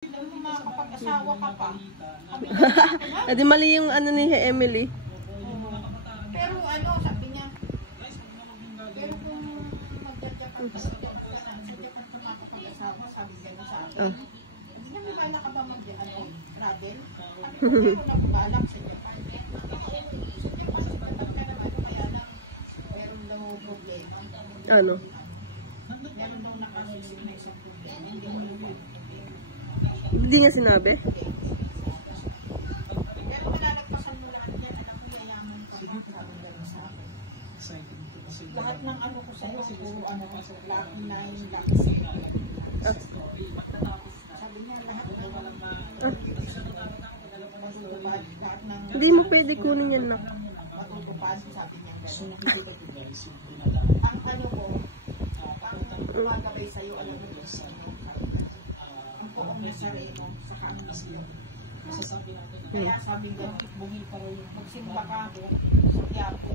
Makakapag-asawa ka pa. Adi mali yung ano ni Emily. Pero ano, sabi niya, pero kung magdadyakan ka makakapag-asawa, sabi niya sa akin. Hindi niya may bala ka ba mag-travel? Hindi ko na mag-alak sa Japan. Meron daw problema. Ano? Meron daw nakasisip na isang problema. Hindi mo naman. Hindi niya sinabi? Pero malalagpasan mo lahat yan. Alam mo, yayaman ka. Sabi gano'n sa akin. Lahat ng ano ko sa'yo, siguro ano ko sa lahat 9 lakhs. Sabi niya, lahat ng matutupad. Lahat ng Hindi mo pwede kunin yan na. matutupad. Sabi niya gano'n. Ang ano ko, ang gumagabay sa'yo, alam mo yun. Ang poong Nazareno sa kanila. Kaya sabi nga, bugi pa rin. Magsimba ka, sa Quiapo.